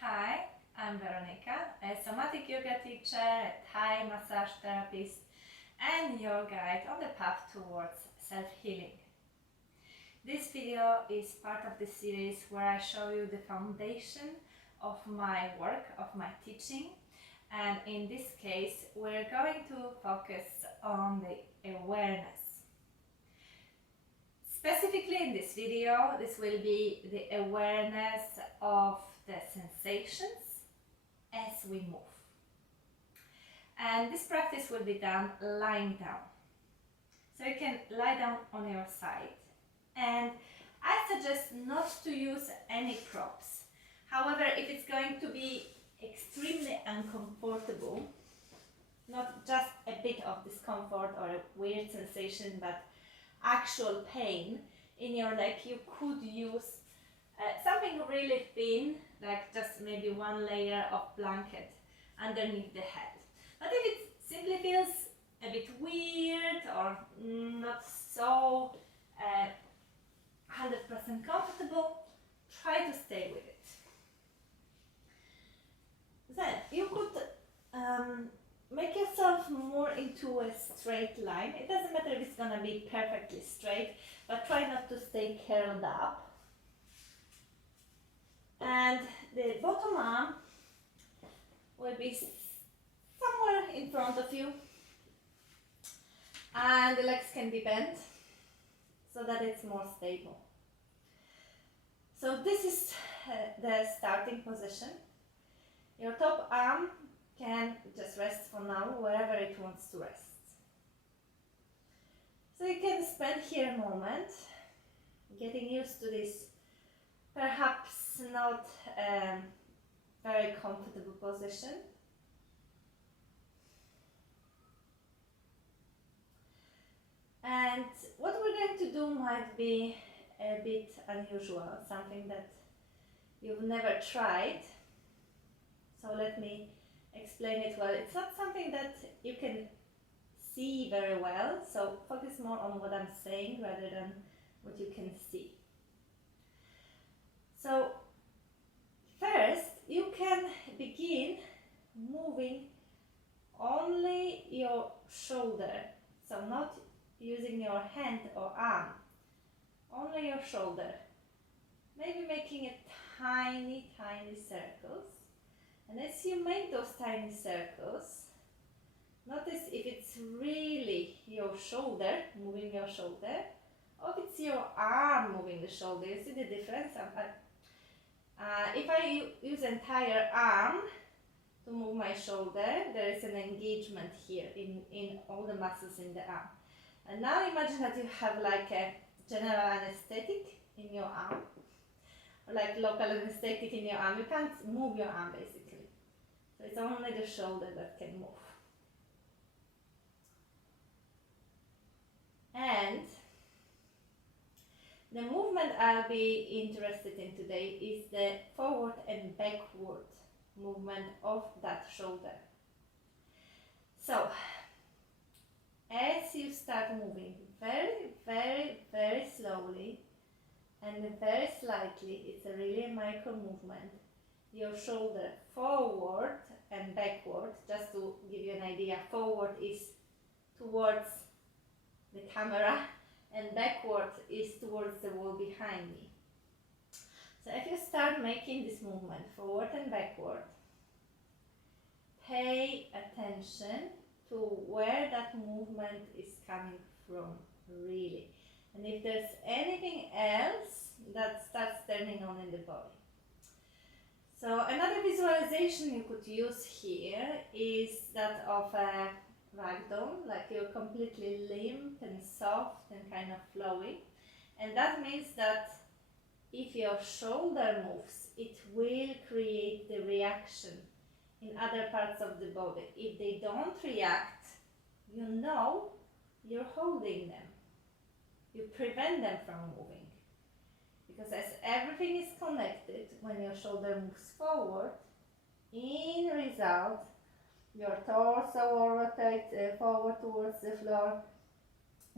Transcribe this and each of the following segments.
Hi, I'm Veronica, a somatic yoga teacher, a Thai massage therapist, and your guide on the path towards self-healing. This video is part of the series where I show you the foundation of my work, of my teaching, and in this case we're going to focus on the awareness. Specifically in this video, this will be the awareness of the sensations as we move. And this practice will be done lying down. So you can lie down on your side. And I suggest not to use any props. However, if it's going to be extremely uncomfortable, not just a bit of discomfort or a weird sensation, but actual pain in your leg, you could use something really thin, like just maybe one layer of blanket underneath the head. But if it simply feels a bit weird or not so 100% comfortable, try to stay with it. Then you could make yourself more into a straight line. It doesn't matter if it's gonna be perfectly straight, but try not to stay curled up. And the bottom arm will be somewhere in front of you, and the legs can be bent so that it's more stable. So this is the starting position. Your top arm can just rest for now wherever it wants to rest. So you can spend here a moment getting used to this perhaps not very comfortable position. And what we're going to do might be a bit unusual, something that you've never tried. So let me explain it well. It's not something that you can see very well, so focus more on what I'm saying rather than what you can see. So first, you can begin moving only your shoulder, so not using your hand or arm, only your shoulder. Maybe making a tiny circles. And as you make those tiny circles, notice if it's really your shoulder, moving your shoulder, or if it's your arm moving the shoulder. You see the difference? If I use entire arm to move my shoulder, there is an engagement here in all the muscles in the arm. And now imagine that you have like a general anesthetic in your arm, or like local anesthetic in your arm. You can't move your arm basically. So it's only the shoulder that can move. And the movement I'll be interested in today is the forward and backward movement of that shoulder. So, as you start moving very slowly and very slightly, it's a really micro movement, your shoulder forward and backward. Just to give you an idea, forward is towards the camera and backward is towards the wall behind me. So if you start making this movement forward and backward, pay attention to where that movement is coming from, really. And if there's anything else that starts turning on in the body. So another visualization you could use here is that of a ragdoll, like you're completely limp and soft and kind of flowy. And that means that if your shoulder moves, it will create the reaction in other parts of the body. If they don't react, you know you're holding them. You prevent them from moving. Because as everything is connected, when your shoulder moves forward, in result, your torso will rotate forward towards the floor.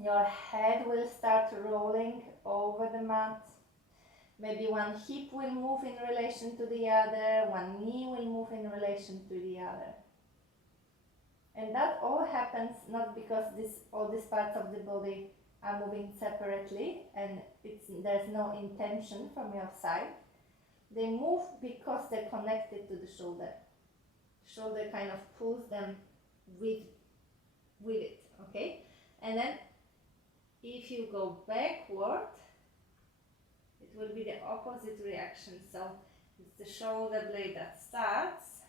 Your head will start rolling over the mat. Maybe one hip will move in relation to the other, one knee will move in relation to the other. And that all happens not because all these parts of the body are moving separately and there's no intention from your side. They move because they're connected to the shoulder. The shoulder kind of pulls them with it, okay? And then if you go backward, it will be the opposite reaction. So it's the shoulder blade that starts,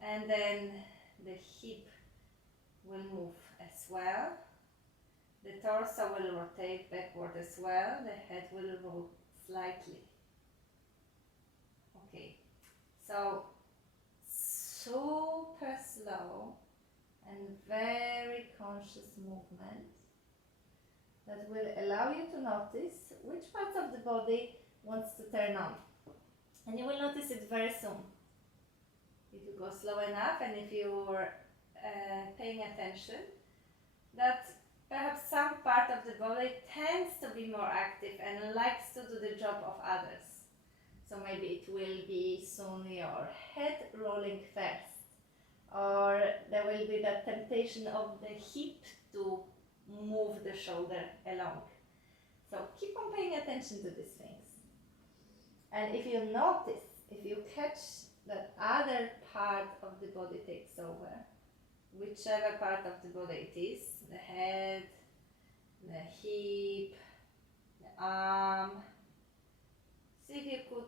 and then the hip will move as well. The torso will rotate backward as well. The head will roll slightly. Okay, so super slow and very conscious movement that will allow you to notice which parts of the body wants to turn on. And you will notice it very soon. If you go slow enough and if you're paying attention, that perhaps some part of the body tends to be more active and likes to do the job of others. So maybe it will be soon your head rolling first, or there will be that temptation of the hip to move the shoulder along. So keep on paying attention to these things. And if you notice, if you catch that other part of the body takes over, whichever part of the body it is, the head, the hip, the arm, see if you could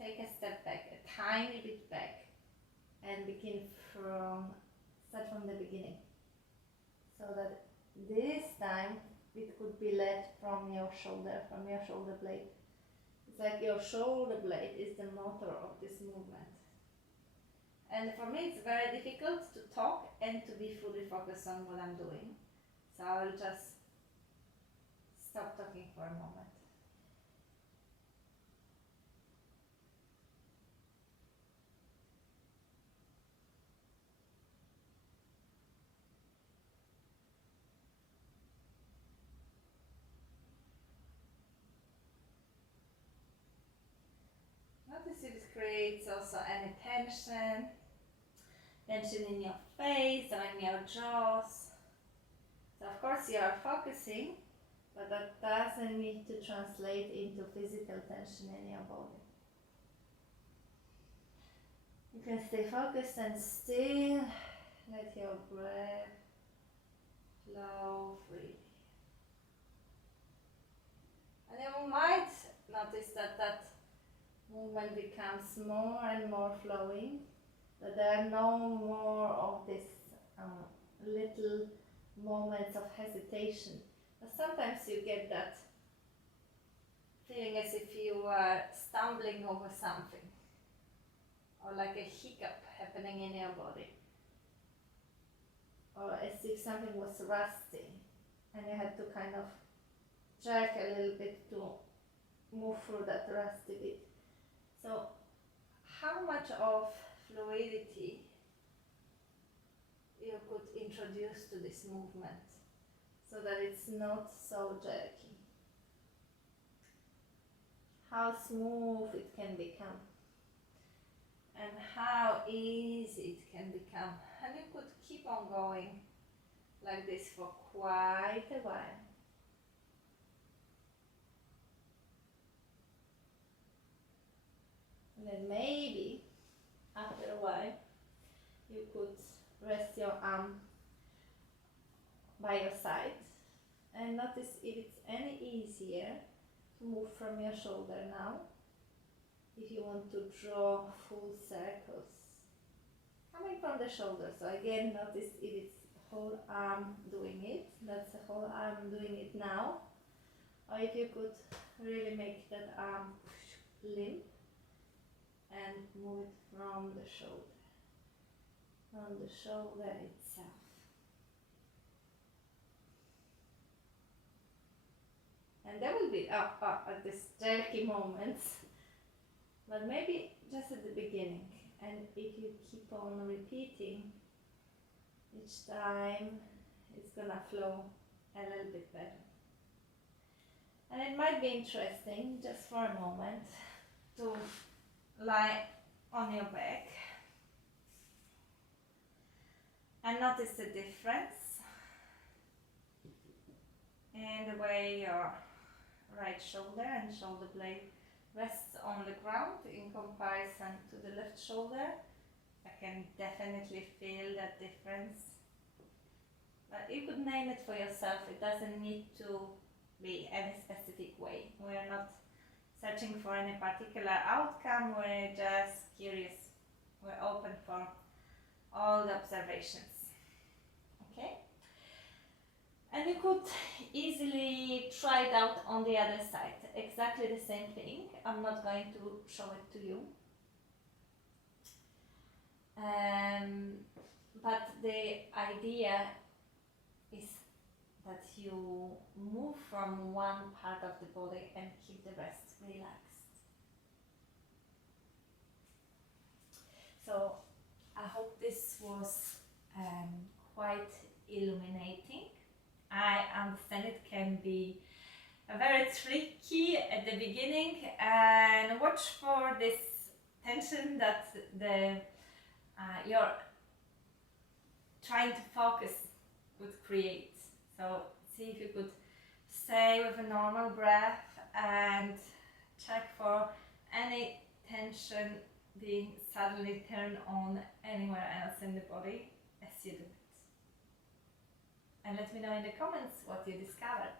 take a step back, a tiny bit back, and start from the beginning. So that this time it could be led from your shoulder blade. It's like your shoulder blade is the motor of this movement. And for me it's very difficult to talk and to be fully focused on what I'm doing. So I will just stop talking for a moment. Notice if it creates also any tension in your face or in your jaws. So of course you are focusing, but that doesn't need to translate into physical tension in your body. You can stay focused and still let your breath flow freely. And you might notice that movement becomes more and more flowing, that there are no more of these little moments of hesitation. But sometimes you get that feeling as if you are stumbling over something, or like a hiccup happening in your body, or as if something was rusty and you had to kind of jerk a little bit to move through that rusty bit. So how much of fluidity you could introduce to this movement so that it's not so jerky? How smooth it can become and how easy it can become. And you could keep on going like this for quite a while. And then maybe after a while you could rest your arm by your side and notice if it's any easier to move from your shoulder now. If you want to draw full circles coming from the shoulder. So again, notice if it's the whole arm doing it. That's the whole arm doing it now. Or if you could really make that arm limp and move it from the shoulder itself. And there will be at this jerky moments, but maybe just at the beginning. And if you keep on repeating, each time it's gonna flow a little bit better. And it might be interesting, just for a moment, to lie on your back and notice the difference in the way your right shoulder and shoulder blade rests on the ground in comparison to the left shoulder. I can definitely feel that difference. But you could name it for yourself. It doesn't need to be any specific way. We're not searching for any particular outcome. We're just curious. We're open for all the observations. Okay? And you could easily try it out on the other side. Exactly the same thing. I'm not going to show it to you. But the idea is that you move from one part of the body and keep the rest relaxed. So I hope this was quite illuminating. I understand it can be very tricky at the beginning, and watch for this tension that you're trying to focus would create. So see if you could stay with a normal breath and check for any tension being suddenly turned on anywhere else in the body as you do it. And let me know in the comments what you discovered.